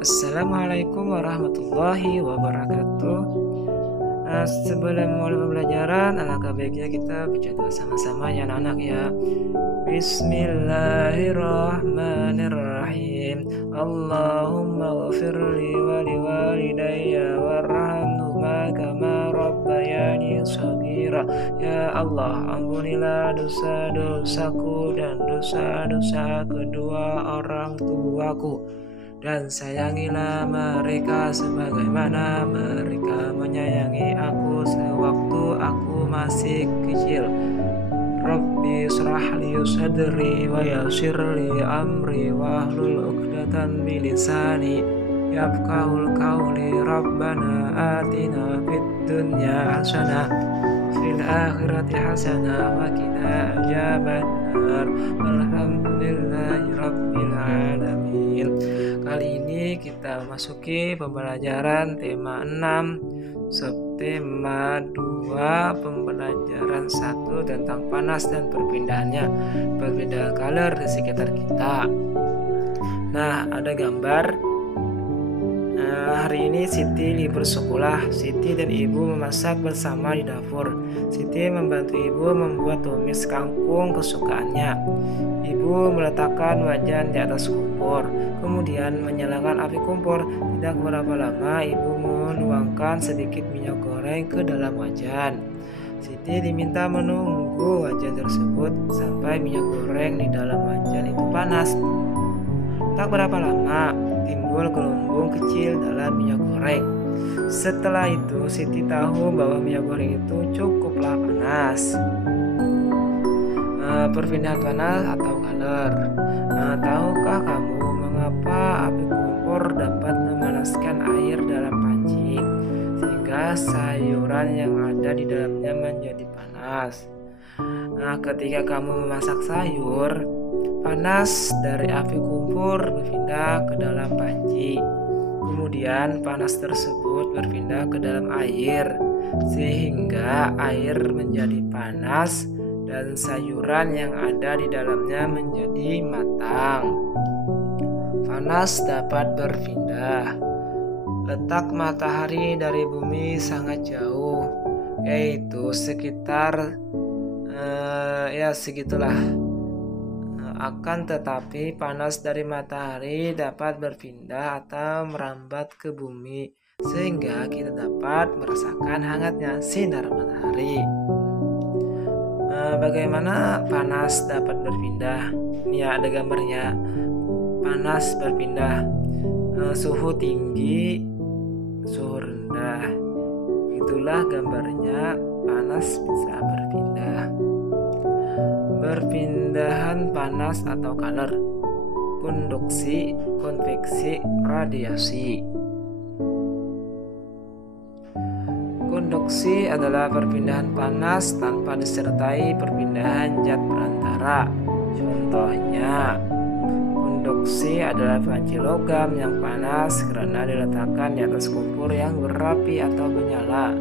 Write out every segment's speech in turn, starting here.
Assalamualaikum warahmatullahi wabarakatuh. Sebelum mulai pembelajaran, alangkah baiknya kita berdoa sama-sama ya anak-anak ya. Bismillahirrahmanirrahim. Allahumma ghafirli wa liwalidayya warhamhuma kama rabbayani shaghira. Ya Allah, ampunilah dosa-dosaku dan dosa-dosa kedua orang tuaku, dan sayangilah mereka sebagaimana mereka menyayangi aku sewaktu aku masih kecil. Rabbi shrah li sadri wa yassir li amri wahlul 'uqdatam min lisani yafqahul qawli. Rabbana atina fid dunya hasanah fil akhirati hasanah wa qina adzabannar. Alhamdulillahi rabbil alamin. Kali ini kita masuki pembelajaran tema 6, subtema 2, pembelajaran 1 tentang panas dan perpindahannya, perpindahan color di sekitar kita. Nah, ada gambar. Hari ini Siti libur sekolah. Siti dan ibu memasak bersama di dapur. Siti membantu ibu membuat tumis kangkung kesukaannya. Ibu meletakkan wajan di atas kompor, kemudian menyalakan api kompor. Tidak berapa lama ibu menuangkan sedikit minyak goreng ke dalam wajan. Siti diminta menunggu wajan tersebut sampai minyak goreng di dalam wajan itu panas. Tak berapa lama timbul gelombang kecil dalam minyak goreng. Setelah itu Siti tahu bahwa minyak goreng itu cukuplah panas. Perpindahan panas atau color. Tahukah kamu mengapa api kompor dapat memanaskan air dalam panci sehingga sayuran yang ada di dalamnya menjadi panas? Ketika kamu memasak sayur, panas dari api kompor berpindah ke dalam panci. Kemudian panas tersebut berpindah ke dalam air sehingga air menjadi panas dan sayuran yang ada di dalamnya menjadi matang. Panas dapat berpindah. Letak matahari dari bumi sangat jauh, yaitu sekitar segitulah. Akan tetapi panas dari matahari dapat berpindah atau merambat ke bumi sehingga kita dapat merasakan hangatnya sinar matahari. Bagaimana panas dapat berpindah? Ini ada gambarnya. Panas berpindah. Suhu tinggi, suhu rendah. Itulah gambarnya, panas bisa berpindah. Perpindahan panas atau color. Konduksi, konveksi, radiasi. Konduksi adalah perpindahan panas tanpa disertai perpindahan zat perantara. Contohnya, konduksi adalah panci logam yang panas karena diletakkan di atas kompor yang berapi atau menyala.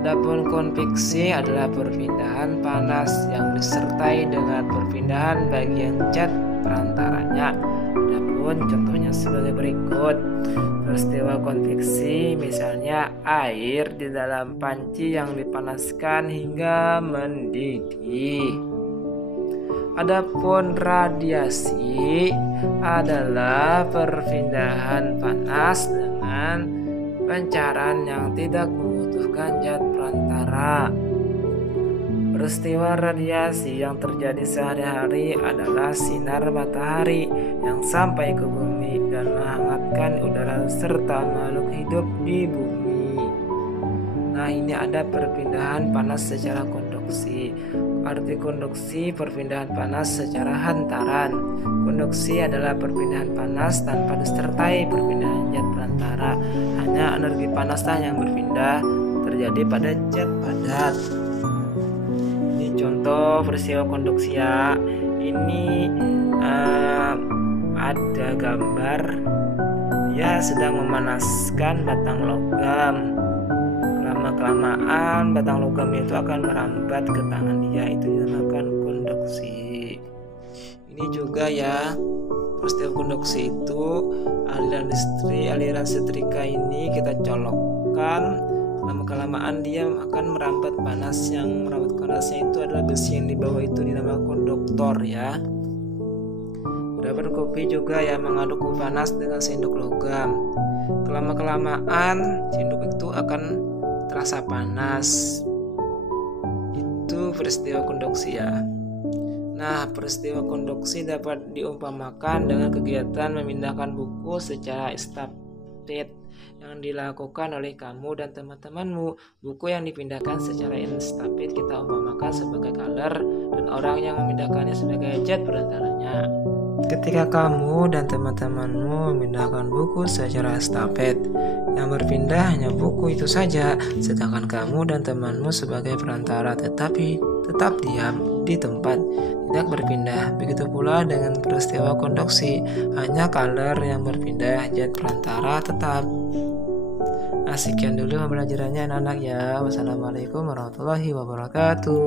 Adapun konveksi adalah perpindahan panas yang disertai dengan perpindahan bagian zat perantaranya. Adapun contohnya sebagai berikut. Peristiwa konveksi misalnya air di dalam panci yang dipanaskan hingga mendidih. Adapun radiasi adalah perpindahan panas dengan pancaran yang tidak membutuhkan zat perantara. Peristiwa radiasi yang terjadi sehari-hari adalah sinar matahari yang sampai ke bumi dan menghangatkan udara serta makhluk hidup di bumi. Nah, ini ada perpindahan panas secara konduksi. Arti konduksi, perpindahan panas secara hantaran. Konduksi adalah perpindahan panas tanpa disertai perpindahan zat perantara. Hanya energi panaslah yang berpindah terjadi pada zat padat. Ini contoh peristiwa konduksi ya. Ini ada gambar dia sedang memanaskan batang logam. Lama-kelamaan batang logam itu akan merambat ke tangan dia, itu dinamakan konduksi. Ini juga ya peristiwa konduksi itu aliran setrika ini kita colokkan, lama-kelamaan dia akan merambat panas. Yang merambat panasnya itu adalah besi yang di bawah itu dinamakan konduktor ya. Beberapa kopi juga yang mengaduk panas dengan sendok logam. Kelama-kelamaan sendok itu akan terasa panas. Itu peristiwa konduksi ya. Nah, peristiwa konduksi dapat diumpamakan dengan kegiatan memindahkan buku secara estafet yang dilakukan oleh kamu dan teman-temanmu. Buku yang dipindahkan secara estafet kita umpamakan sebagai color dan orang yang memindahkannya sebagai jet perantaranya. Ketika kamu dan teman-temanmu memindahkan buku secara estafet, yang berpindah hanya buku itu saja, sedangkan kamu dan temanmu sebagai perantara tetapi tetap diam di tempat, tidak berpindah. Begitu pula dengan peristiwa konduksi, hanya color yang berpindah, jet perantara tetap. Sekian dulu pembelajarannya anak-anak ya. Wassalamualaikum warahmatullahi wabarakatuh.